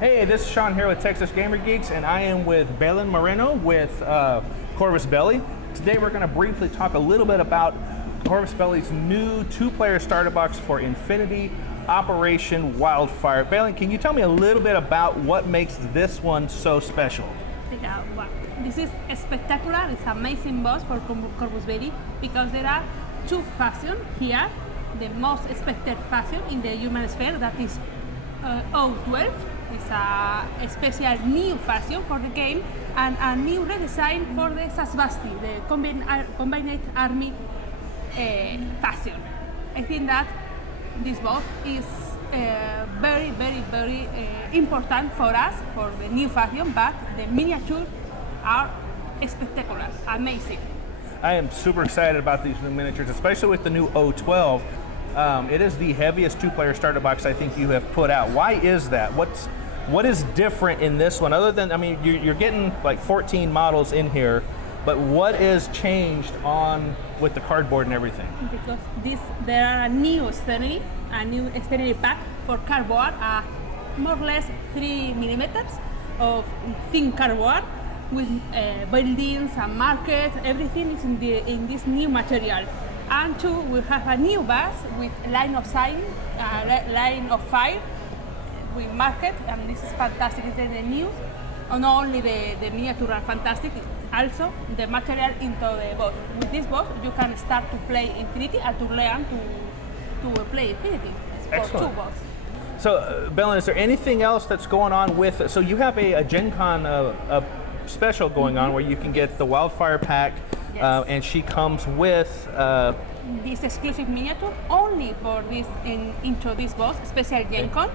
Hey, this is Sean here with Texas Gamer Geeks, and I am with Belen Moreno with Corvus Belli. Today we're going to briefly talk a little bit about Corvus Belli's new two-player starter box for Infinity Operation Wildfire. Belen, can you tell me a little bit about what makes this one so special? Yeah, well, this is spectacular. It's an amazing box for Corvus Belli because there are two factions here. The most expected faction in the human sphere, that is O12. It's a special new faction for the game and a new redesign for the Sasvasti, the combined army faction. I think that this box is very important for us, for the new faction, but the miniatures are spectacular, amazing. I am super excited about these new miniatures, especially with the new O12. It is the heaviest two-player starter box I think you have put out. Why is that? What is different in this one? Other than, I mean, you're getting like 14 models in here, but what is changed on with the cardboard and everything? Because there are a new externally pack for cardboard, more or less 3 millimeters of thin cardboard with buildings and markets. Everything is in this new material. And two, we have a new bus with line of fire. We market, and this is fantastic. It's the news. Not only the miniature are fantastic, also the material into the box. With this box, you can start to play Infinity and to learn to play Infinity. It's for two boxes. So, Belen, is there anything else that's going on with it? So you have a Gen Con special going on where you can get the Wildfire pack, yes. And she comes with this exclusive miniature only for this into this box, special Gen Con.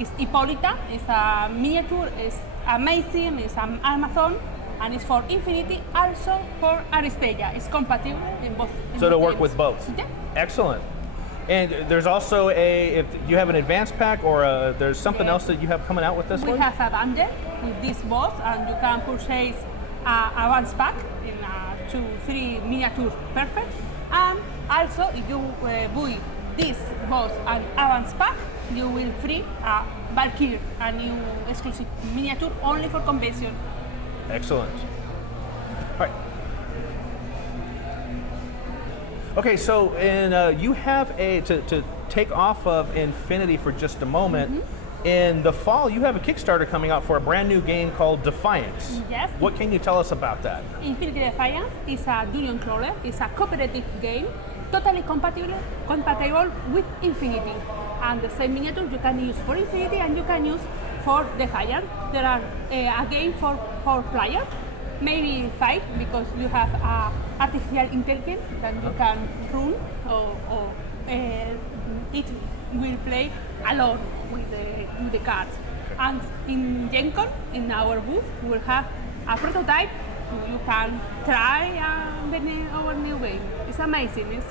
It's Hippolyta, it's a miniature, it's amazing, it's an Amazon, and it's for Infinity, also for Aristeia. It's compatible in both. So it'll work with both? Yeah. Excellent. And there's also if you have an advanced pack or there's something else that you have coming out with this one? We have a bundle with this box, and you can purchase a advanced pack in 2-3 miniatures perfect. And also, if you buy this box and advanced pack, you will free Valkyrie, a new exclusive miniature only for convention. Excellent. All right. Okay, so you have to take off of Infinity for just a moment. In the fall, you have a Kickstarter coming out for a brand new game called Defiance. Yes. What can you tell us about that? Infinity Defiance is a dungeon crawler. It's a cooperative game, totally compatible with Infinity. And the same miniature you can use for Infinity and you can use for Defiance. There are a game for 4 players, maybe 5, because you have artificial intelligence that you can run, or it will play alone with the cards. And in Gen Con, in our booth, we will have a prototype you can try our new game. It's amazing. It's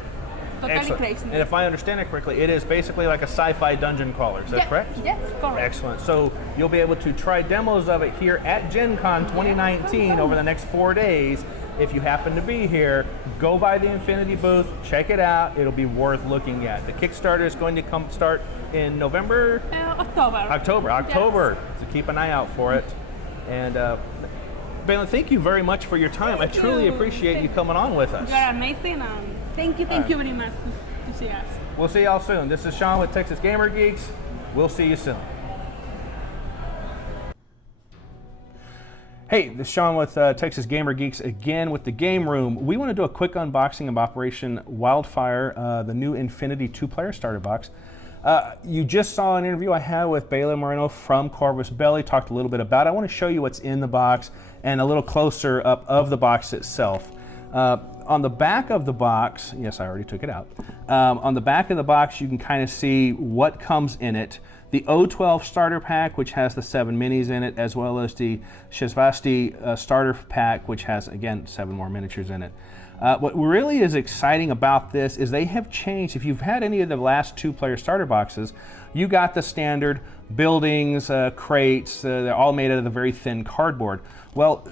totally Excellent. crazy. And if I understand it correctly, it is basically like a sci-fi dungeon crawler. Is that correct? Yes, correct. Excellent. So you'll be able to try demos of it here at Gen Con 2019 over the next 4 days. If you happen to be here, go by the Infinity booth, check it out. It'll be worth looking at. The Kickstarter is going to start in November? October. October. Yes. So keep an eye out for it. And Belen, thank you very much for your time. I truly appreciate you coming on with us. You are amazing. Thank you very much to see us. We'll see y'all soon. This is Sean with Texas Gamer Geeks. We'll see you soon. Hey, this is Sean with Texas Gamer Geeks again with the Game Room. We want to do a quick unboxing of Operation Wildfire, the new Infinity two-player starter box. You just saw an interview I had with Belen Moreno from Corvus Belli, talked a little bit about it. I want to show you what's in the box and a little closer up of the box itself. On the back of the box, yes, I already took it out. On the back of the box, you can kind of see what comes in it. The O12 starter pack, which has the 7 minis in it, as well as the Sasvasti starter pack, which has, again, 7 more miniatures in it. What really is exciting about this is they have changed. If you've had any of the last two-player starter boxes, you got the standard buildings, crates, they're all made out of the very thin cardboard. Well,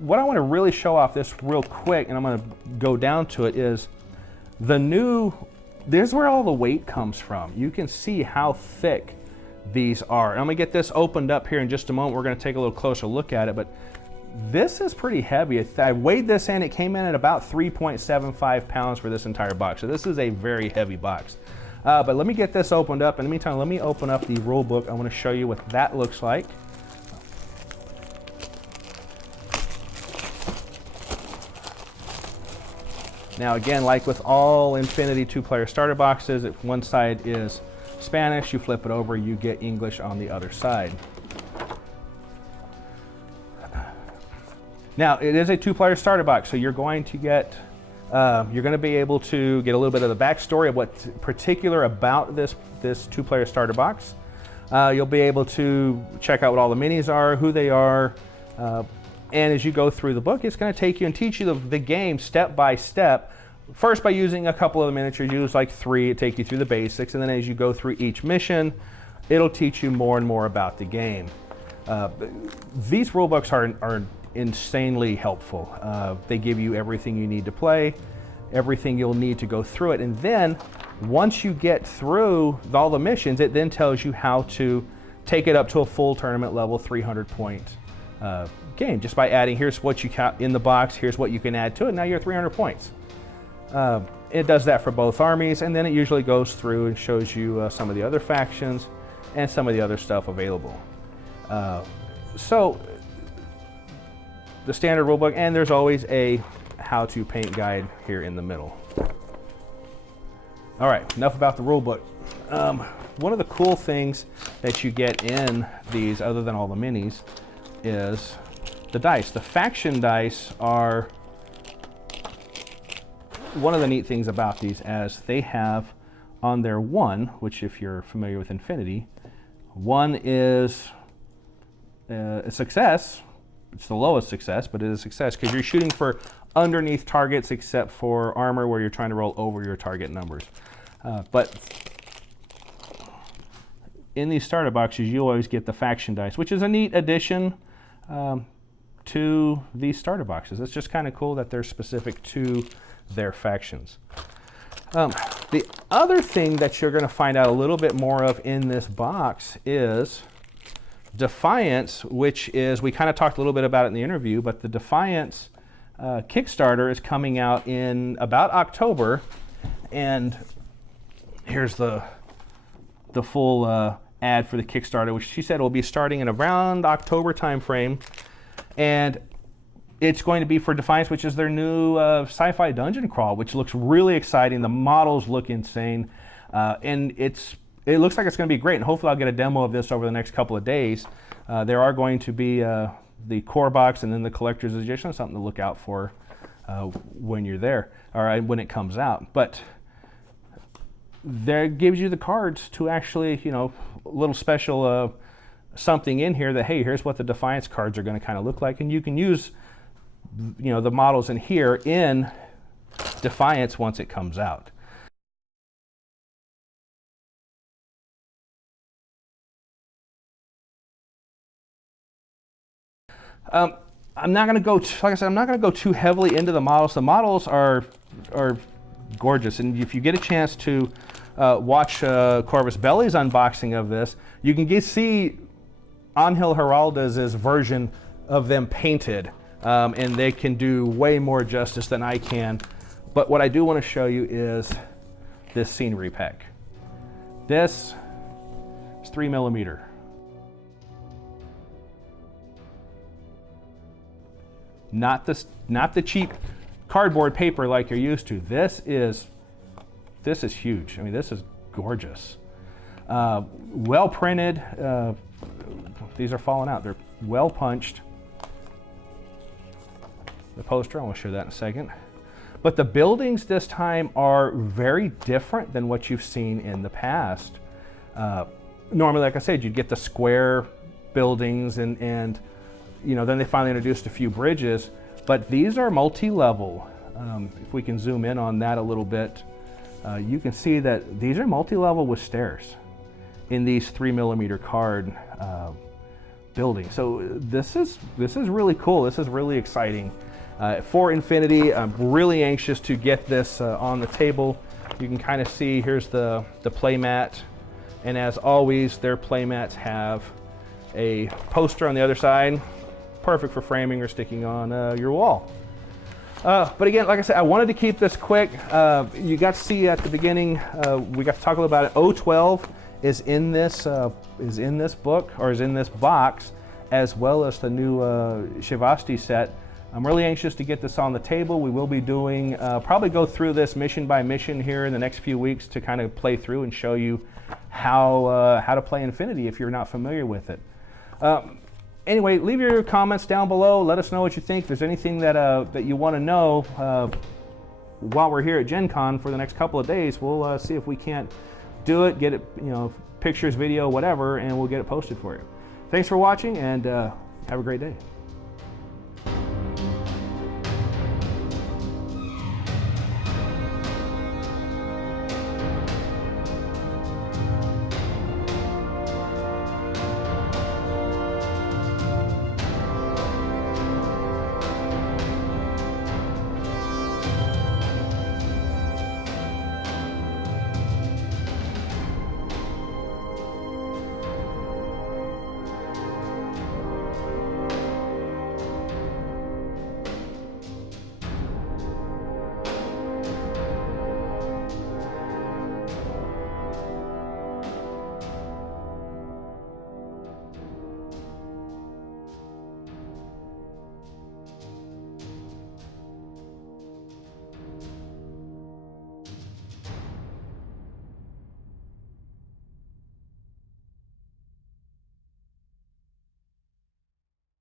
what I want to really show off this real quick, and I'm going to go down to it, is the new, there's where all the weight comes from. You can see how thick these are. And I'm gonna get this opened up here in just a moment. We're gonna take a little closer look at it, but this is pretty heavy. I weighed this in, it came in at about 3.75 pounds for this entire box. So this is a very heavy box. But let me get this opened up. In the meantime, let me open up the rule book. I wanna show you what that looks like. Now again, like with all Infinity 2-player starter boxes, if one side is Spanish, you flip it over, you get English on the other side. Now, it is a 2-player starter box, so you're going to get, you're going to be able to get a little bit of the backstory of what's particular about this 2-player starter box. You'll be able to check out what all the minis are, who they are, and as you go through the book, it's going to take you and teach you the game step by step. First, by using a couple of the miniatures, use like 3, it take you through the basics, and then as you go through each mission, it'll teach you more and more about the game. These rule books are insanely helpful. They give you everything you need to play, everything you'll need to go through it, and then once you get through all the missions, it then tells you how to take it up to a full tournament level 300-point game, just by adding, here's what you count in the box, here's what you can add to it, now you're 300 points. It does that for both armies, and then it usually goes through and shows you some of the other factions and some of the other stuff available. So the standard rulebook, and there's always a how to paint guide here in the middle. All right, enough about the rulebook. One of the cool things that you get in these, other than all the minis, is the dice. The faction dice are one of the neat things about these, as they have on their 1, which if you're familiar with Infinity, 1 is a success. It's the lowest success, but it is a success because you're shooting for underneath targets except for armor where you're trying to roll over your target numbers. But in these starter boxes, you always get the faction dice, which is a neat addition to these starter boxes. It's just kind of cool that they're specific to their factions. The other thing that you're going to find out a little bit more of in this box is Defiance, which is, we kind of talked a little bit about it in the interview, but the Defiance Kickstarter is coming out in about October, and here's the full ad for the Kickstarter, which she said will be starting in around October timeframe, and it's going to be for Defiance, which is their new sci-fi dungeon crawl, which looks really exciting. The models look insane, and it looks like it's going to be great, and hopefully I'll get a demo of this over the next couple of days. There are going to be the core box and then the collector's edition, something to look out for when you're there, or when it comes out. But there gives you the cards to actually, you know, a little special something in here that, hey, here's what the Defiance cards are going to kind of look like, and you can use, you know, the models in here in Defiance once it comes out. I'm not going to go, like I said, I'm not going to go too heavily into the models. The models are gorgeous, and if you get a chance to watch Corvus Belli's unboxing of this, you can see Angel Giraldez's version of them painted, and they can do way more justice than I can. But what I do want to show you is this scenery pack. This is 3mm. Not the cheap cardboard paper like you're used to. This is huge. I mean, this is gorgeous. Well printed. These are falling out. They're well punched. The poster, I want to show that in a second. But the buildings this time are very different than what you've seen in the past. Normally, like I said, you'd get the square buildings and you know, then they finally introduced a few bridges, but these are multi-level. If we can zoom in on that a little bit, you can see that these are multi-level with stairs in these 3mm card buildings. So this is really cool. This is really exciting for Infinity. I'm really anxious to get this on the table. You can kind of see, here's the play mat. And as always, their playmats have a poster on the other side, perfect for framing or sticking on your wall. But again, like I said, I wanted to keep this quick. You got to see at the beginning, we got to talk a little about it. 012 is in this book, or is in this box, as well as the new Shivasti set. I'm really anxious to get this on the table. We will be doing, probably go through this mission by mission here in the next few weeks to kind of play through and show you how to play Infinity if you're not familiar with it. Anyway, leave your comments down below. Let us know what you think. If there's anything that you want to know while we're here at Gen Con for the next couple of days, we'll see if we can't do it, get it, pictures, video, whatever, and we'll get it posted for you. Thanks for watching, and have a great day.